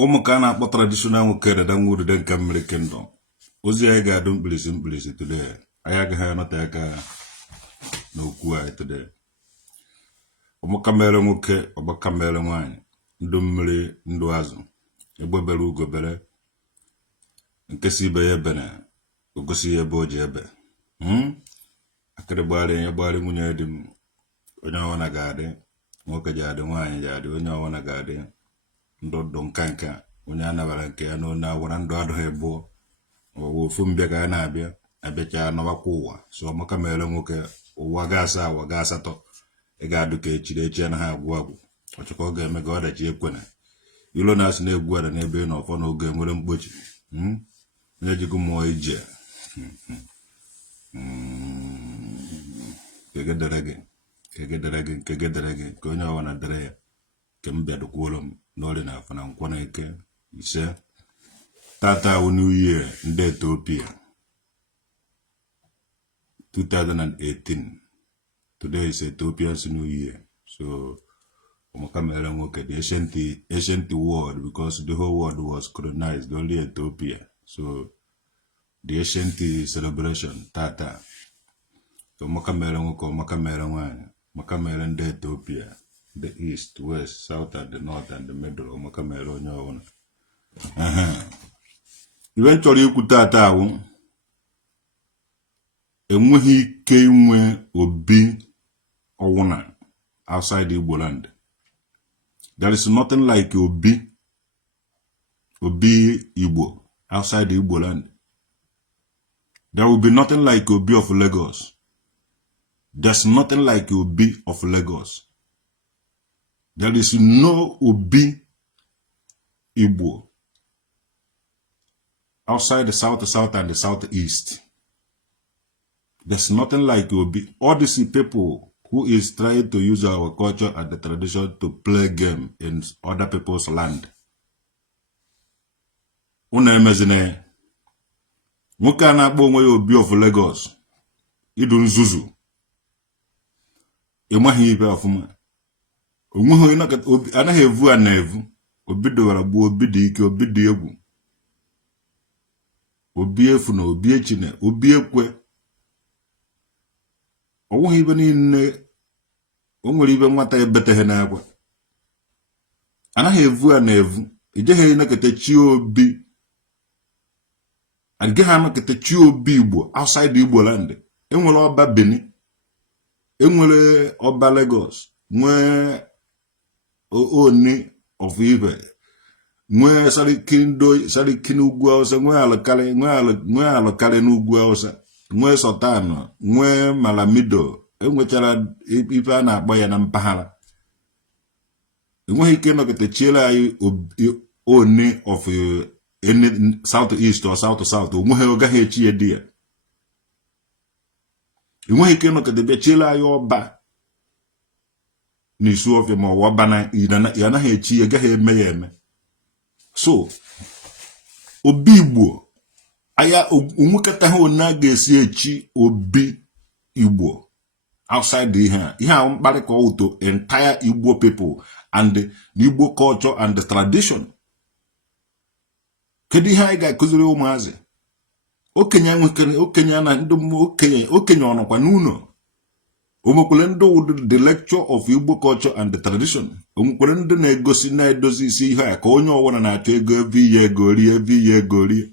Umukana po traditional mukere da nguru den kamere kendo. Ozi ay ga dum bilisi today. Ayaga ha na taka no kuwa today. Umukamere muke obakamere mwanya. Ndumri nduazu. Ebo belu gobere. Nkesi be yebena. Ugosi yebo jebe. Akere bari munye dim. Onya wana gade. Ngoka jade mwanya jade. Onya wana gade. Ndo donkanka onya na baranke ano na wanando ado hebo wo fumbe ka na abia abecha no bakuwa so makamele ngoke wagasa to e ga duke chire eche na ha agwagu ochoko ga eme ga odachi ekwena ilo na asị na egwu ada na ebe na ofo na oge nwere mkpochi na jigu mo ije kegederege ka onye ọwana dere ya ke mbia dukwolom n'ole na afana nkwana ike ise tata new year ndị Ethiopia 2018 today is Ethiopia's new year so omakamera nwoke the ancient world because the whole world was colonized only Ethiopia so the ancient celebration tata omakamera nwoke omakamera nwanyị makamera ndị Ethiopia the east, west, south, and the north, and the middle. Omakamero nyo. Eventually, you could tata. He came where obi or one outside the Igboland. There is nothing like obi Igbo outside the Igboland. There will be nothing like obi of Lagos. There's nothing like obi of Lagos. There is no Obi Igbo outside the south, and the southeast. There's nothing like Obi. All these people who is trying to use our culture and the tradition to play game in other people's land. Una imagine. Muka na akpọ onwe Obi of Lagos. Idu nzuzu. Ịmaghị ibe ọfụma. Onwe na anaghị evu anaevu obi dowara gbu obi dị ike obi dị egwu obi efu na obi echine obi ekwe onwe ibe niile o nwere ibe nwata ebeteghe n'akwa anaghị evu anaevu ijeghe nakete chi obi agaghị anakete chi obi Igbo outside the Igboland enwere ọba Benin enwere ọba Lagos nwee Oni of Ibe, Mwe Sarikin Uguasa, Mwe Alakale Nuguasa, Mwe Sotano, Mwe Malamido, and Wetara Ipana Boyan and Pahara. When he came at the Chila Oni of any southeast or south to south, Muhegahe dear. When he came at the Bechila your back. Nisu of your wabana yana hechi agahe meyeme. So Obi aya umukata ho na gesi echi Obi Igbo outside the here. Here mbari ko to entire Igbo people and the Igbo culture and the tradition. Kedi ha ga kuzuri umaze. Okenya nwekere okenya na ndum okenya onokwa nuno. The lecture of Igbo culture and the tradition. Negosi na edozi isi ihe ka onye ọwụna na-achọ ego every year gori.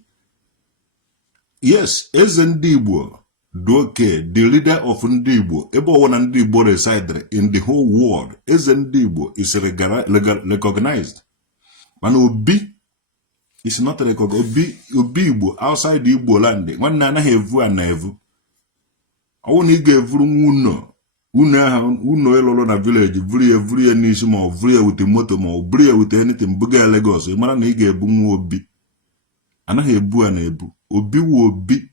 Yes, eze ndị Igbo doke the leader of ndị Igbo ebe ọwụna ndị Igbo reside in the whole world. Eze ndị Igbo is recognized. Mana Obi is not recognized. Obi Igbo outside the Igboland. Nwanne anaghị evu anaevu. Ọwụna ị ga-evuru nwunno Uno elolo na village, vuri n'isi ma vuri with moto ma vuri with anything buga Lagos. Mara na ị ga-ebu nwa Obi. Anaghị ebu a na-ebu. Obi wu Obi.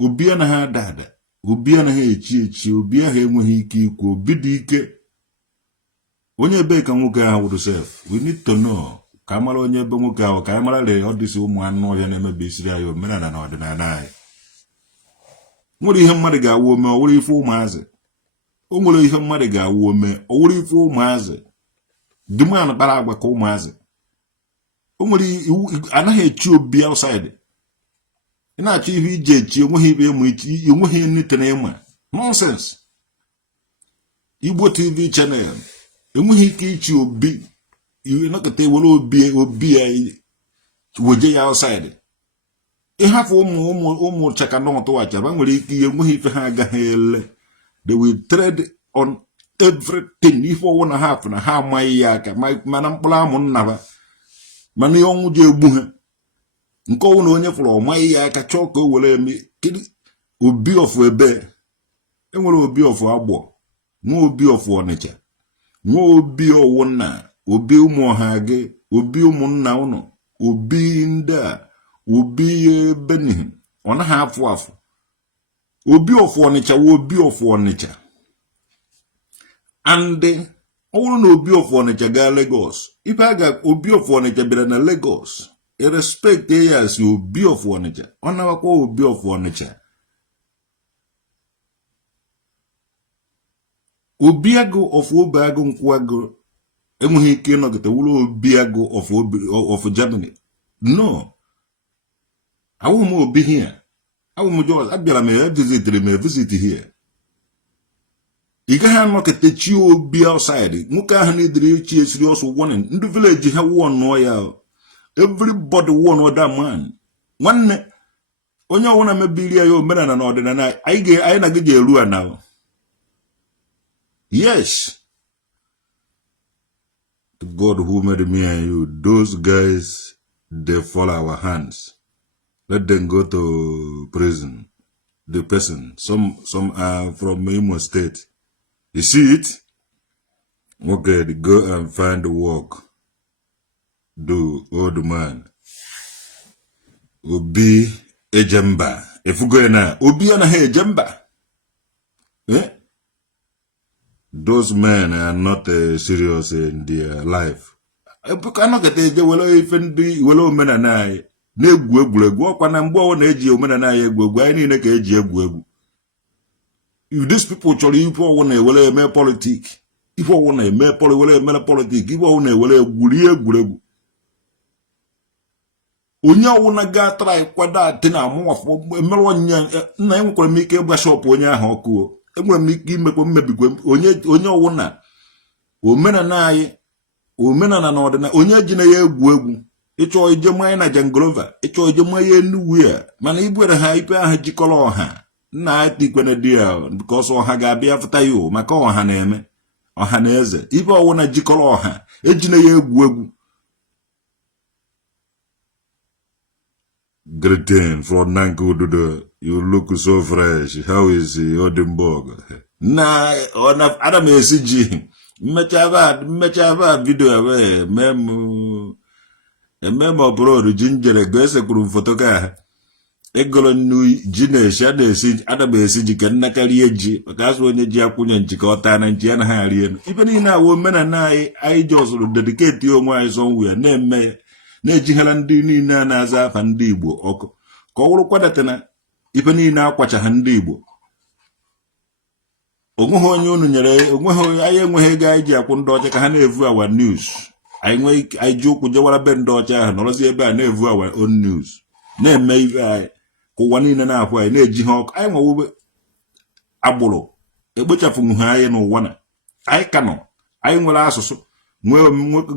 Obi anaghị ada. Obi anaghị echi. Obi ahụ enweghị ike ikwu. Obi dị ike. Onye ebe ka nwoke ahụ wụrụ sef. We need to know. Ka mara onye ebe nwoke ahụ ka mara le ọ dịsị ụmụ anụ ọhịa na-emebi isiri anyị omenala na ọdịnala anyị. Nwere ihe mmadụ ga-awụ ome ọwụrụ ife ụmụazị. O nwere ihe mmadụ ga-awụ ome ọwụrụ ife ụmụazị. The man baragba ko mazi. Omuri anaghị echi obi outside. Ina achi ihu ije echi onweghị ibe emu ichi onweghị anything ema. Nonsense. Igbo TV channel. Enweghị ike ichi obi. You nakete wolo obi ya woje ya outside. Ihafu ụmụ chaka no to wacha ba nwere ike enweghị ife ha agaghị ele. They will trade on everything. If one na half na ha amaghị ya aka mana mkpụrụ amụ nna ba mana ihe ọnwụ ji egbu ha nke ọnwụ na onye fụrụ ọmaghị ya aka chọọ ka o were eme obi ọfụ ebe enwere obi ọfụ agbọ nwa obi ọfụ Ọnịcha nwa obi ọwụ nna obi ụmụ ọha gị obi ụmụnna ụnụ obi ndị a obi Benin ọ naghị afụ obi ọfụ Ọnịcha wa obi ọfụ Ọnịcha and ọwụrụ na obi ọfụ Ọnịcha gaa Lagos ife aga obi ọfụ Ọnịcha bịara na Lagos respect ya si obi ọfụ Ọnịcha ọ nawakwa obi ọfụ Ọnịcha obi agụ ọfụ obi agụ nkwụ agụ enweghị ike ịnọgide wụrụ obi agụ ọfụ Germany no awụghị m obi here awụghị m George abịara m visit here ị gaghị anọkete chi obi outside nwoke ahụ na-edere chi esiri ọsọ warning ndị village ha won ya everybody won that man nwanne onye ọwụna mebiri ya omenala na ọdịnala anyị na gị ga-eru a now yes the God who made me and you those guys they fall our hands let them go to prison the person some are from Imo State. You see it? Okay, go and find the work. Do old man. Obi ejemba. If you go na Obi ana ejemba. Eh? Those men are not serious in their life. You cannot get a well even be well mena na egwu egwu ọkwa na mgbe ọ na-eji omenala ya egwu anyị niile ka eji egwu if these people chọrọ ife ọwụ na-ewere eme politik ife ọwụ na-eme were eme politik ife ọwụ na-ewere egwuregwu onye ọwụ na ga-atara kwado atị na amụwafụ emere onye nna enwekwara m ike ịgba shọpụ onye ahụ ọkụ enwere m ike imekwa mmebikwe onye ọwụ na omenala na ọdịnala onye ji na ya egwu ịchọ ije mmanya na Janglova ịchọ ije mmanya Enugu ya mana ibwere ha ipe ahụ jikọrọ ọha nna atikwene dị ya because ọha ga-abịa fụta ya maka ọha na-eme ọha na eze ibe ọwụ na jikọrọ ọha ejina ya egwu greeting from Nankududo you look so fresh how is Odinburgh na Adam esi ji mmecha video ya ememe ọbụrụ jinjere ga-ese kwuru foto ka egolo nnu ji na-esi Adam esi ji ka nnakarị ji maka asụ onye ji akwụnye njikọta na nji ya na ha rie ife niile awụ omenala anyị ji ọsụrụ dediketi onwe anyị somewhere na-eme na-ejighara ndị niile na-aza afa ndị Igbo ọkụ ka ọ wụrụ kwadata na ife niile akwacha ha ndị Igbo onweghị onye unu nyere anyị enweghị ego anyị ji akwụ ndị ọcha ka ha na-evu awa news anyị ji ụkwụ jewara be ndị ọcha ahụ nọrọzi ebe a na-evu awa own news na-eme ife anyị ka ụwa niile na-afụ anyị na-eji ha ọkụ anyị nwewube agbụrụ ekpochapụghị ha anyị n'ụwa na anyị ka nọ anyị nwere asụsụ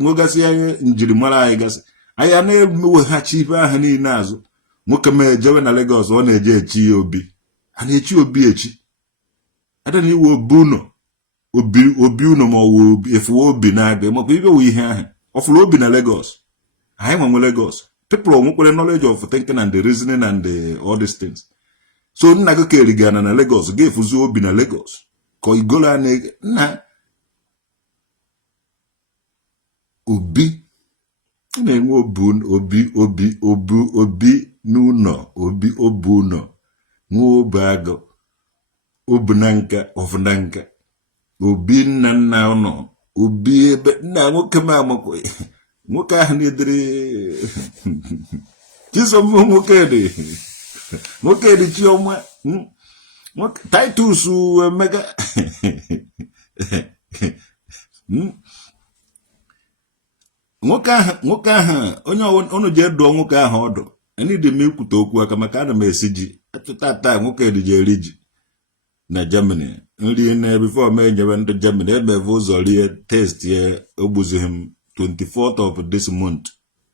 nwegasị anyị njirimara anyị gasị anyị a na-emeweghachi ife ahụ niile azụ nwoke ma ejewe na Lagos ọ na-eje echi ya obi a na-echi obi echi adana iwe obi ụnọ ma ọwụ efuwe obi na-aga makwa ibe wụ ihe ahụ ọfụrụ obi na Lagos anyị nwe Lagos people nwekwere knowledge of thinking and the reasoning and all these things so nna gị ka erigana na Lagos ga-efuzi obi na Lagos ka igolo a nna obi na-enwe obi n'ụlọ obi ụlọ nwa obi agụ obi na nka ọfụna nka obi nna ụnọ obi ebe nna nwoke ma amakwa nwoke ahụ na-edere Chisom nwoke dị Chioma Titus Emeka nwoke ahụ onye ọnụ je dụọ nwoke ahụ ọdụ enidi m ikwute okwu aka maka ana m esi ji tata nwoke dị je eri ji na Germany nri na before m enyewe ndị Germany emeve ụzọ rie test ya ogbuzighị m 24th of this month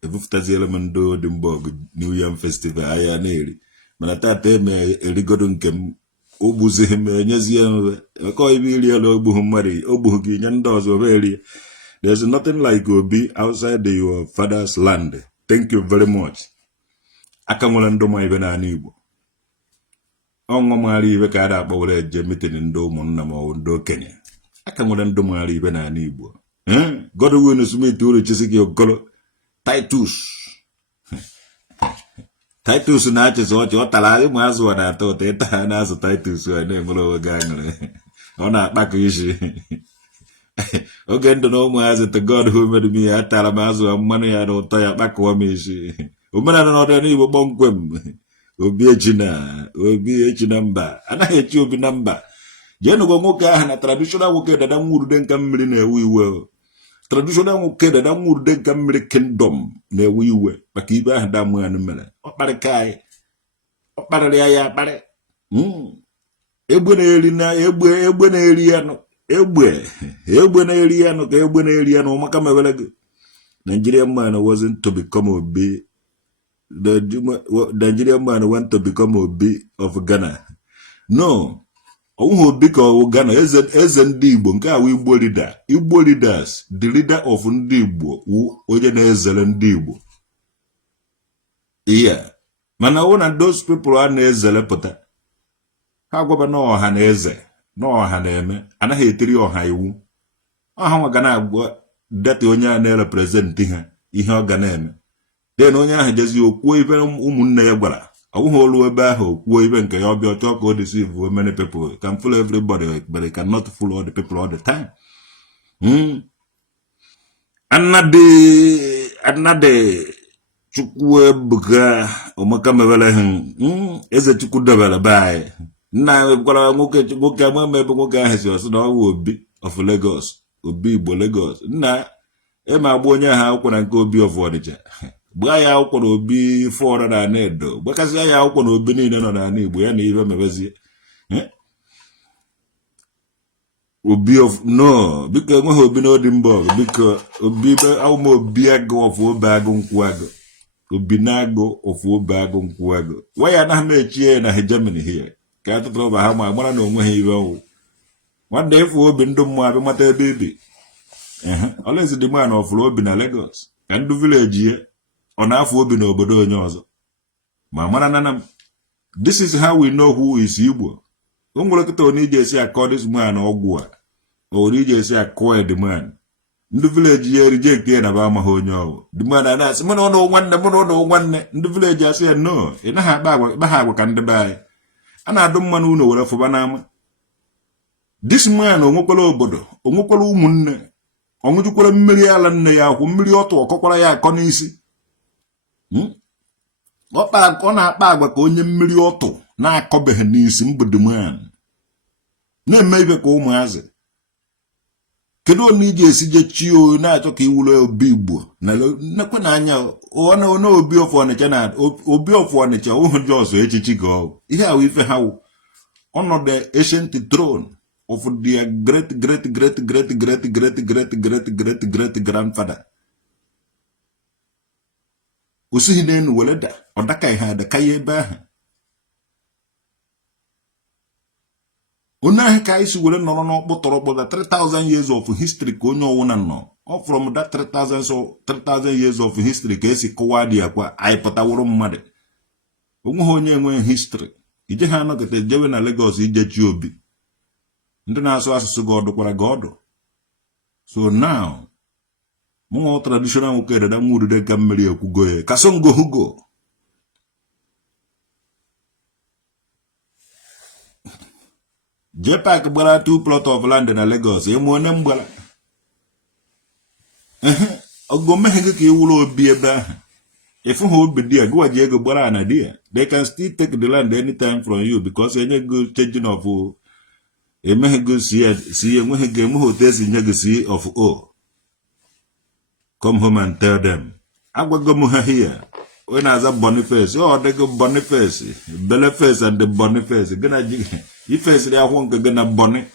ebufutaziela m ndị Odimborg New Yam Festival ahịa na-eri mana tata eme erigodo nke m ogbuzighị m enyezie maka ibe iri elu ogbughị mmadụ ogbughị gị nye ndị ọzọ eri. There's nothing like Obi outside your father's land. Thank you very much. Aka nwere ndụ ma ibe na Igbo. Ọnwụ mara ibe ka a na-akpọwere eje meeting ndị ụmụnna ma ọ ndị okenye. Aka nwere ndụ mara ibe na Igbo. Godwin Smith uru chisi gị okolo. Titus na-achịsị ọchị ọ tara anyị ma azụ na atọ ụtọ ịta ha na-azụ Titus a na-emere onwe gị aṅụrị. Ọ na-akpakọ isi. Oge ndụ na ụmụazị to God who made me atara m azụ mmanụ ya na ụtọ ya kpakọọ m isi. Omenala n'ọdịnihu Igbo kpọmkwem. Obi echi na mba anaghị echi obi na mba. Jeenụgwa nwoke ahụ na traditional nwoke dada nwurude nka mmiri na-ewe iwe. Traditional nwoke dada nwurude nka mmiri kingdom na-ewe iwe maka ibe ahụ damụ ya mere. Ọ kparịka anyị. Ọ kparịrị ya akparị. Egbe na-eri ya nọ. Egbe na-eri ya nọ ka egbe na-eri ya nọ maka mewere gị. Nigerian man wasn't to become Obi. The Nigerian man want to become Obi of Ghana. No. Obi ka Ghana eze ndị Igbo nke awu Igbo leader. Igbo leaders, the leader of ndị Igbo onye na-ezere ndị Igbo. Yeah. Mana one those people are na-ezere pụta. Ha gwaba na ọha na eze. N'ọha na-eme anaghị etiri ọha iwu. Ọha nwa ga na-agwa data onye a na-represent ha ihe ọ ga na-eme. Den onye ahụ jezi okwuo ibe ụmụnne ya gwara. Ọwụghị olu ebe ahụ okwuo ibe nke ya ọbịa ọchọ ka o deceive many people. Can fool everybody but it cannot fool all the people all the time. Anade Chukwu Ebuka Omaka mewele eze Chukwu debere bai. Nna gwara nwoke ama mebe nwoke ahụ si ọsọ na ọwụ Obi of Lagos. Obi Igbo Lagos. Nna ema agba onye ahụ akwụkwọ na nke Obi of Onitsha. Gbaa ya akwụkwọ na Obi 400 na Anedo. Gbakasị ya akwụkwọ na Obi niile nọ na Igbo ya na ibe mebezie. Obi of no biko enweghị Obi na Odimborg biko Obi awụma Obi agụ of obe agụ nkwụ agụ. Obi na-agụ of obe agụ nkwụ agụ. Waya na ha na-echi na Germany here. Ka atụtụrụ ọba ha ma agbara na onwe ha ibe ọnwụ. Nwanne efu obi ndụ mmụọ abịa mata ebe ibi. Always the man of Obi na Lagos. Ka ndụ village ya ọ na-afụ obi n'obodo onye ọzọ. Ma mara na this is how we know who is Igbo. O nwere kịta onye iji esi akọ this man ọgwụ a. Onye iji esi akọ the man. Ndụ village ya reject ya na ba amaghị onye ọwụ. The man na-asị mụ na ụlọ nwanne ndị village asị ya no. Ị naghị akpa ha agwa ka ndị be anyị. A na-adụ mmanụ unu were fụba n'ama. This man onwekwara obodo, onwekwara ụmụnne, onwejukwara mmiri ala nne ya akwụ, mmiri ọtụ ọkọkwara ya akọ n'isi. Ọ na-akpa agwa ka onye mmiri ọtụ na-akọbeghị n'isi mgbede man. Na-eme ibe ka ụmụazị. Kedu onye iji esi je chi oyi na-achọ ka iwuru Obi Igbo na nekwe na anya ona Obi of Onitsha na Obi of Onitsha ụhụ ji ọzọ echichi ga ihe ahụ ife ha wụ ọnọdụ ancient throne of their great grandfather. Osighi n'enu weleda ọdaka ihe adaka ya ebe ahụ. Onye ahụ ka isi were nọrọ n'ọkpụtọrọkpụ na 3000 years of history ka onye ọwụna nọ. Ọ from that 3000 years of history ka esi kọwaa dị akwa anyị pụtawụrụ mmadụ. Onweghị onye enweghị history. Ije ha anọkọta jewe na Lagos ije chi Obi. Ndị na-asụ asụsụ gị ọdụkwara gị ọdụ. So now mụnwa traditional nwoke dada nwurude ka mmiri ekwugo ya kasongo hugo. Jepak gbara 2 plot of land na Lagos emu onye mgbara. Ogo meghe gị ka iwuru Obi ebe ahụ. Ifu ha Obi dia gwa ji ego gbara na dia. They can still take the land anytime from you because enye go changing of emeghe go si enweghị ga emeghe otu esi nye gị si of o. come home and tell them. Agwagomuha here. When I was a Boniface, oh, they go Boniface, Belleface and the Boniface. Gonna if face they won't gonna bonnet.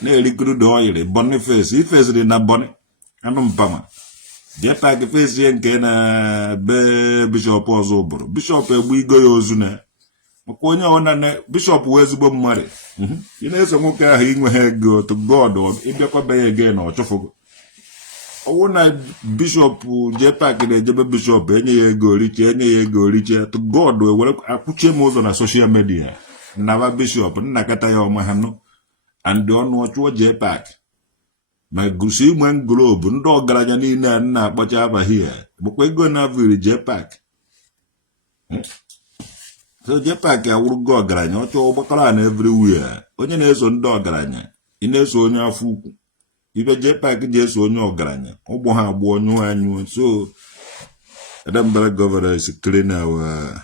Nearly good oil, Boniface, if face in a bonnet. And Pama. The pack face yen can Bishop was over. Bishop, we go Yozuna. Makonya on Bishop wears bomb money. You know, some okay, he go to God or if you come again or Chofogo. Ona Bishop Jepak the Jebe Bishop any go rich to God will akuche mozo na social media. Nava Bishop nakata ya mahano and don't watch what Jepak. My gusi man globe ndo garanya ni na bacha hapa here. Bukwe go na viri Jepak. So Jepak ya uru go garanya ocho bakala na everywhere. Onye na eso ndo garanya. Ineso onye afuku. Ibe Jepak jesu onye ogaranya ogbo ha agbo onyu anyu so Adambara governor is clean our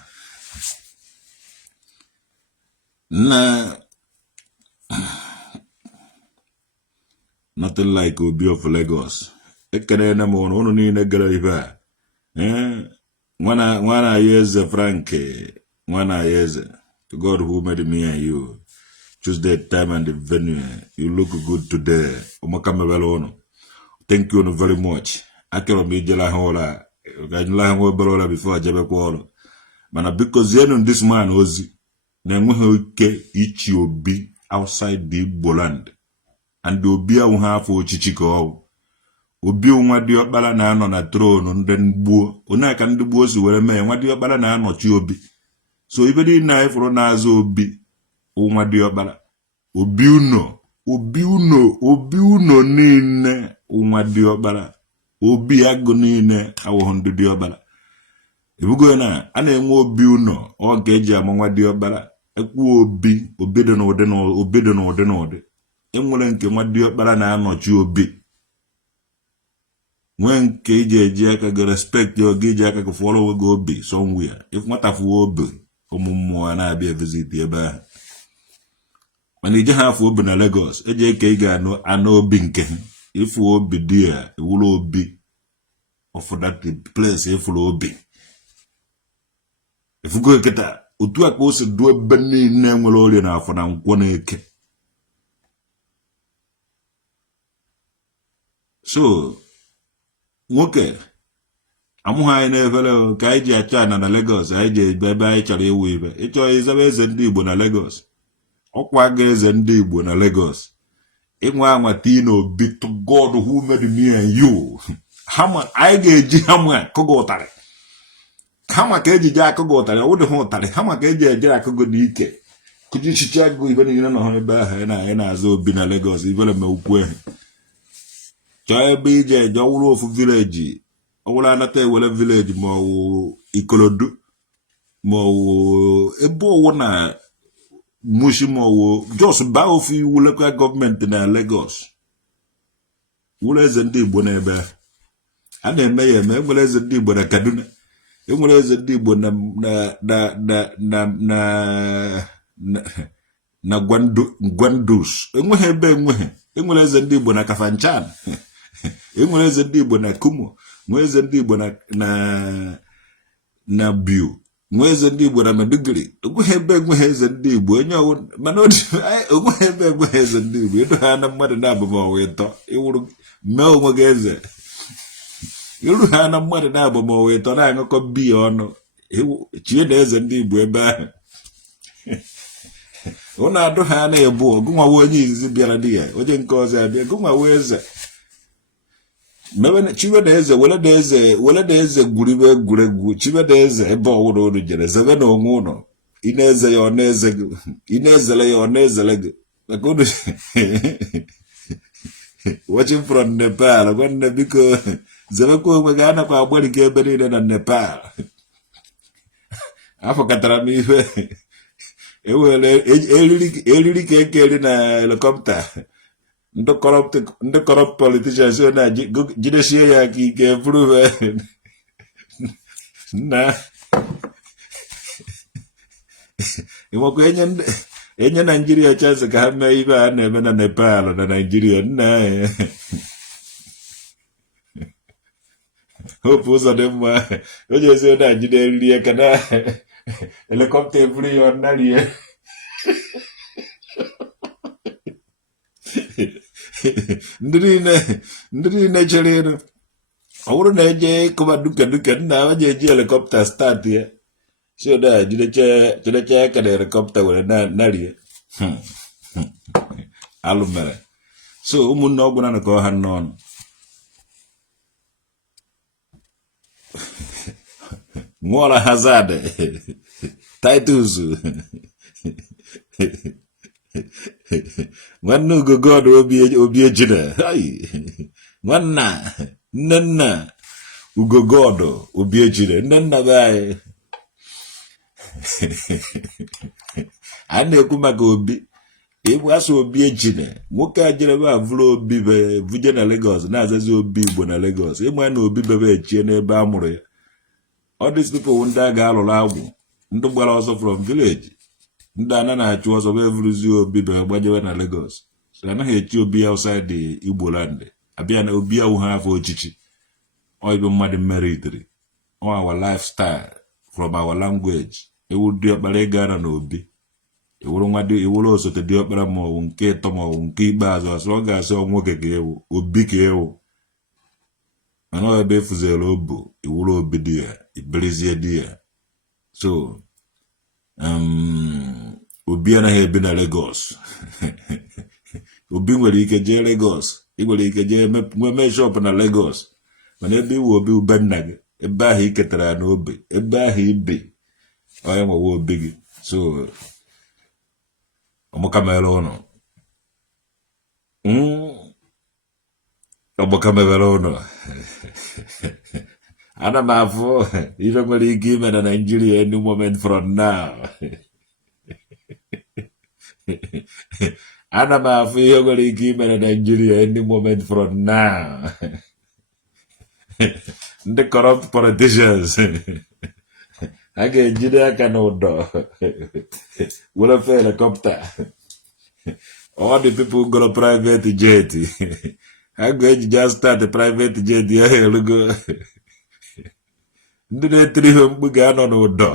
nothing like Obi of Lagos ekene na mo no ni na gara iba wana yeze Frank wana yeze to God who made me and you. Choose the time and the venue. You look good today. Thank you very much. I can't be jela hola. I like below before Jabe Kualo. But because this man was each obi outside the Igboland. And the obi will have for Chichiko. Obi nwa di okpala na anọ na throne ndị gbuo. Ona ka ndị gbuo si were mee nwa di okpala na anọchi obi. So ibe dị na ifuru na azụ obi. Nwa di okpala obi uno niile nwa di okpala obi agụ niile awụhụ ndị di okpala ebugo na a na-enwe obi uno ọ ga-eji ama nwa di okpala ekwu obi dị n'ụdị enwere nke nwa di okpala na-anọchi obi nwee nke iji eji aka go respect ya oge iji aka go follow go obi somewhere if nwata fuwa obi ụmụ mmụọ na-abịa visit ebe ahụ. When you have obi na Lagos, eje ke ga ano obi nke ifu obi dia ewulo obi of that place ifu obi. If you go keta otu aka o se do ebe niile nwere ori na afọ na nkwo na eke. So nwoke amụha anyị na-evele ka anyị ji acha na Lagos anyị ji ebe anyị chọrọ iwu ibe ịchọ izebe eze ndị Igbo na Lagos. Okwa eze ndị Igbo na Lagos. Inwa Martino Obi to God who made me and you. Hama I ga-eji hama kogo ụtarị. Hama ka eji je akụgo ụtarị ọ dị hụ ụtarị hama ka eji ejere akụgo n'ike. Kuji chichi agụ ibe niile nọ ebe ahụ na-azụ Obi na Lagos ibele me ukwu ehe. Chọọ ebe ije eje ọwụrụ ofu village ọwụrụ anata ewele village ma ọwụ Ikolodu ma ọwụ ebe ọwụ na Mushimo just ba ofi local government na Lagos. Wule eze ndị Igbo na ebe a na-eme ya eme enwere eze ndị Igbo na Kaduna enwere eze ndị Igbo na Gwandus enweghị ebe enwere eze ndị Igbo na Kafanchan enwere eze ndị Igbo na Kumo nwere eze ndị Igbo na Biu nweze ndị Igbo na Maiduguri ogweghị ebe eze ndị Igbo onye ọwụ mana ogweghị ebe eze ndị Igbo edo ha na mmadụ na-abụmọwa ịtọ iwuru mee onwe gị eze iru ha na mmadụ na-abụmọwa ịtọ na-aṅụkọ biya ọnụ chie na eze ndị Igbo ebe ahụ ụnụ adụ ha na-ebu ọgụnwawo onye izizi bịara di ya onye nke ọzọ abịa gụnwawo eze mewe chiwe na eze wele na eze gwuribe egwuregwu chiwe na eze ebe ọwụrụ unu jere zebe na onwe ụnụ ineze ya ọ na-eze gị inezele ya ọ na-ezele gị maka unu watching from Nepal gwanne biko zebekwa onwe gị anakwa agbari gị ebe niile na Nepal afọ katara m ihe ewere eriri ka ekeri na helikọpta ndị corrupt politicians na jidesie ya aka ike bụrụ na ịnwekwa enye Nigeria chance ka ha mee ibe a na-eme na Nepal na Nigeria nna hope ụzọ dị mma onye ezi onye ajide nri aka na helikọpta eburu ya ọ narie ndị niile chere ịrụ ọ bụrụ na eje ịkụba duka nna ha ji eji helikọpta start ya si oda jideche aka na helikọpta were narie alụ mere so ụmụnne ọgwụ na ka ọha n'ọnụ nwụọra hazard Titus nwanne ugogod obi ejire nwanna nnenna ugogod obi ejire nnenna be anyị a na-ekwu maka obi ịgbasa obi ejine nwoke a jere ebe a vụrụ obi vuje na Lagos na-azazi obi Igbo na Lagos ịma na obi bebe echie n'ebe a mụrụ ya all these people ndị a ga-alụrụ agwụ ndị gbara ọsọ from village ndị a na-achụ ọsọ bụ evuruzi obi bebe gbajewe na Lagos so anaghị echi obi outside Igboland abịa na obi awụ ha afọ ochichi oyibo mmadụ mmeritiri our lifestyle from our language ewu dị ọkpara ịga na obi iwuru osote dị ọkpara ma ọwụ nke ịtọ ma ọwụ nke ikpeazụ ọsọ ọ ga-asị nwoke ka ewu obi ka ewu mana ebe efuzere obu iwuru obi dị ya iberizie dị ya so obi anaghị ebi na Lagos obi nwere ike jee Lagos ị nwere ike jee nwee shop na Lagos mana ebe iwu obi ube nna gị ebe ahụ ị ketara ya n'obi ebe ahụ ibi onye nwewe obi gị so ọmụkamere ụnụ ọmụkamere ụnụ ana m afụ ife nwere ike ime na Nigeria any moment from now ana m afụ ihe nwere ike ime na Nigeria any moment from now ndị corrupt politicians a ga-ejide aka n'ụdọ were fe helicopter all the people go private jet ha ga-eji just start private jet ya elugo ndị na-etiri ihe mkpu ga-anọ n'ụdọ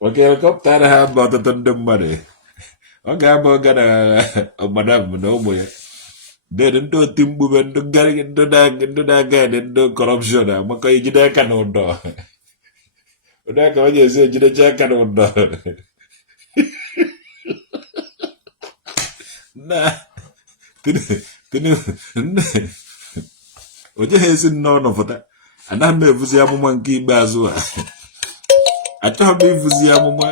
maka helicopter anaghị aba ọtụtụ ndị mmadụ ọ ga-aba ọga na madam na ụmụ ya then ndị oti mgbube ndị na-aga ndị corruption maka ejide aka n'ụdọ ụdị aka onye ezi ejidecha aka n'ụdọ onye ha esi nnọọ nọpụta anaghị m evuzi amụma nke ikpeazụ a achọghị m ivuzi amụma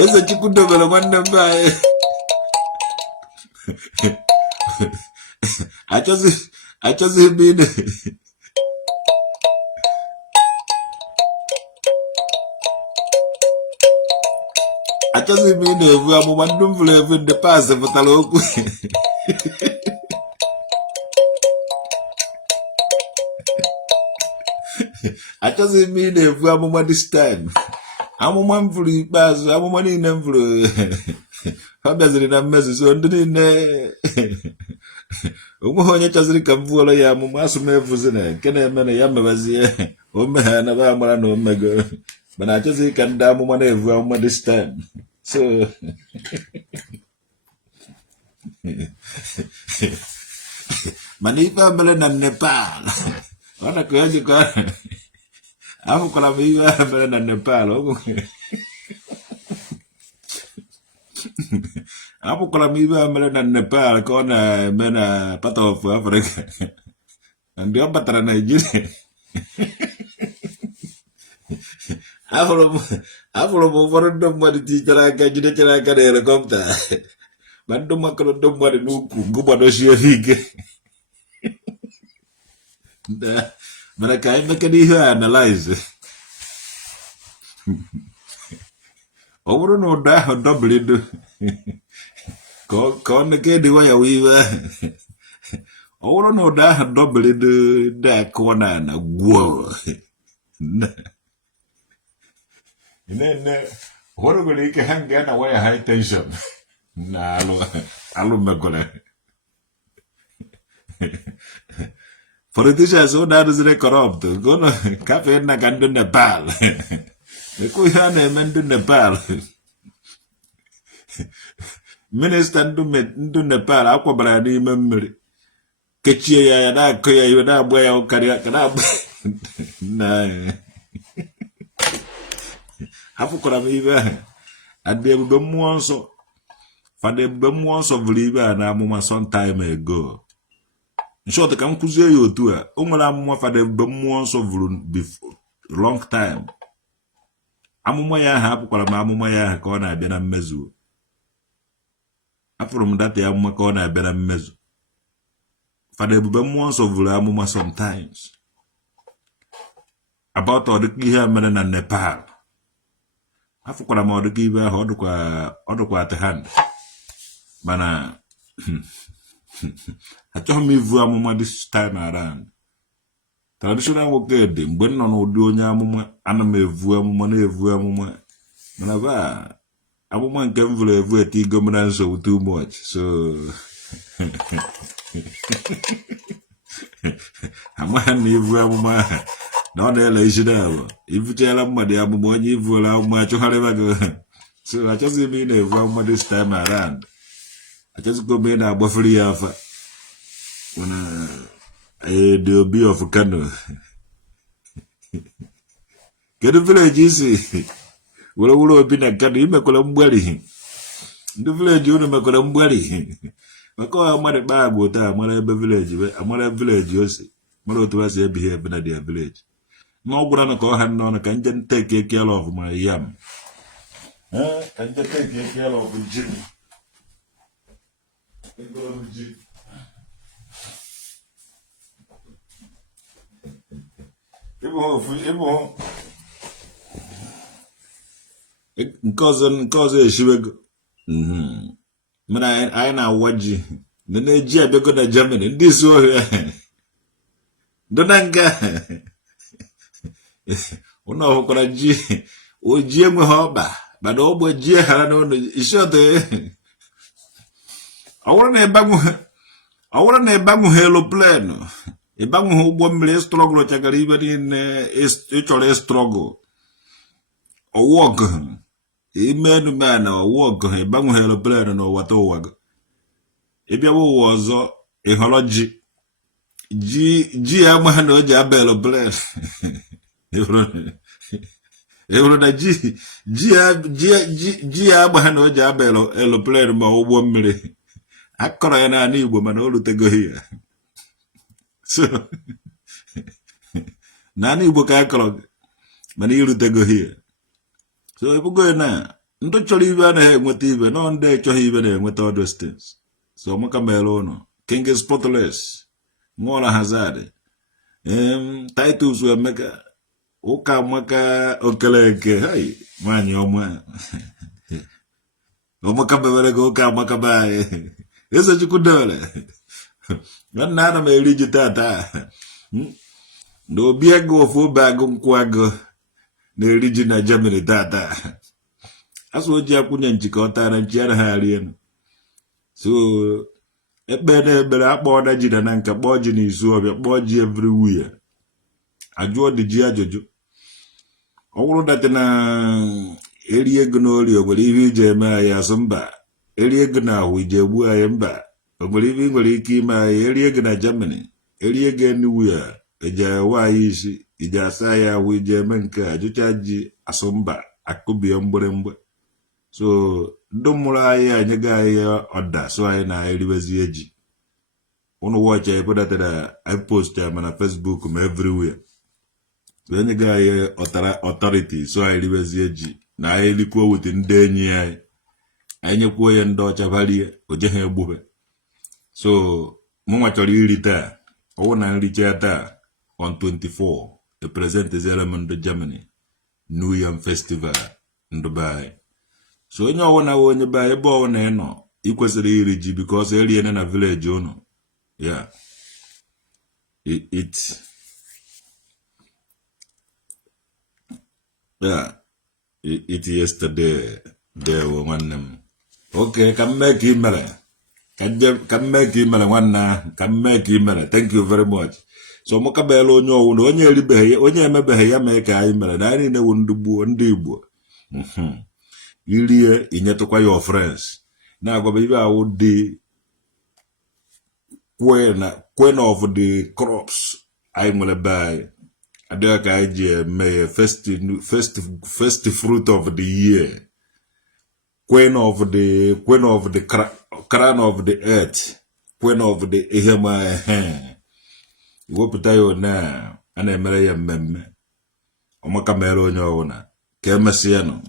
eze Chukwu dobere nwanne m anyị achọzi ebe ị achọzi m ị na-evu amụma ndị m vụrụ evu ndị pas pụtara okwu achọzi m ị na-evu amụma this time amụma m vụrụ ikpeazụ amụma niile m vụrụ ha bịaziri na mmezu so ndị niile onweghị onye chọziri ka m vụọrọ ya amụma asụ m evuzi na nke na-eme na ya mebazie o megha naba amara na o mego mana achọzighị ka ndị amụma na-evu amụma this time so mana ife a mere na Nepal ọ na ka ya jikọ ahụkwara m ihe a mere na Nepal apụkwara m ibe a mere na Nepal ka ọ na-eme na part of Africa ndị ọ batara Nigeria afụrụ m ụfọdụ ndị mmadụ tichara aka jidechara aka na helikọpta ma ndị makọrọ ndị mmadụ n'ukwu gụgbadochie ike mana ka anyị mekere ihe a analyze ọ bụrụ na ụdọ ahụ dọbilido ka ọ neke dịwa ya wee iwe ọ bụrụ na ụdọ ahụ dọbilido ndị akụọ na ana gwuo nene What are we going hang get away high tension? Nah, I'll make politicians who that is corrupt. Go no cafe na can do Nepal. The Kuya name do Nepal. Minister do Nepal, Aqua Brady memory. Ketchia, that Kuya, you that boy, or carry nah. Half of Kuramiva. And they will be more so. For the bemoans of Liva and Amuma some time ago. In short, I can kuzie you to her. Umala for the bemoans of before long time. Amumaya hapu kwa Mamumaya kona bena mezu. From that, Amuma kona bena mezu. For the bemoans of Amuma sometimes. About all the Kia men and Nepal. Afu kwa ma the Kiva, Odokwa at the hand. Mana. I told me Vuamuma this time around. Traditional work good, but no do Yamuma, anime Vuamuma. Manava, a woman can view tea governance so too much. So, a man leave Vuamuma, not a lazy devil. If you tell them what they are more, you will allow much to so I just mean a Vuamuma this time around. I just go made a buffalo alpha when they'll be of a canoe. Get a village easy. Well, have been a canoe, make a buddy. The village, you make a buddy. I call a mother bag with a mother village, a mother village, you see. Mother to us, be here, but their village. No one call hand on a can take care of my yam. Can take care of Jimmy. Because she will. Man, I know what you. The Nigeria because of Germany. This way. Donanga. Uno kuna G. O G mhoba. But obo G harano ishote. I want to bangu hello plan. A bangu who won't be struggle chakariba in a struggle. Or walk. A man or walk a bangu hello plan or what over. If you was a hology. G. Amano Jabello plan. Everona G. Amano Jabello, Elo plan, my 1 million. Akora na ani Igbo mana olutego here. So na ani Igbo ka akora mana ilutego here. So if we go na ndo chori ibe na enweta ibe no nde chohi ibe na enweta all those things. So maka melo no king is spotless. Mola hazard. Titles we meka uka maka okeleke hey manyi omwa. Omaka bebere go uka maka bae. Esa chukudole. Nana me riji tata. No biego fu bago nkwago. Ne riji na Germany tata. Aso oji akunya nchikota na nchiara halien. So ebere akpo na jida na nka boji ni isu obia boji everywhere. Ajuo di ji ajojo. Owuru dati na eri gnori ogwere ihe ije me ya asumba. Eri ego na ahụ ije egbu anyị mba ogbere ibe nwere ike ime anyị eri ego na Germany eri ego anywhere eje awa anyị isi ije asa ya ahụ ije eme nke a jụcha ji asụmba akụbie mgbịrịmgbe so ndị mụrụ anyị ga anyị ọda so anyị na-eriwezi eji ụnụ watch anyị pụdatara anyị post ya na Facebook ma everywhere so anyị ga anyị authority so anyị eriwezi eji na anyị likwo with ndị enyi anyị anyị kwuo ya ndị ọcha balie oje ha egbube so mụnwa chọrọ iri taa ọwụ na nricha taa on 24 a present element Germany New Year Festival Dubai so onye ọwụ na onye ba ebe ọwụ na ịnọ ikwesịrị iri ji because eriene na village ụnụ yeah yeah it yesterday there one okay, can make email. Can make email one can make email. Thank you very much. So mokabelo nyo no onye ribehe onye emebehe ya make email na ni ne Ndigbo. Ilie inyetokwa your friends. Na agwa bibi awu di queen of the crops. I will buy. I may first fruit of the year. Queen of the crown of the earth. Queen of the ehema. Wopita yo na ana emere ya mmemme. Omaka mere onye ọwụna. Ka emesịa nụ.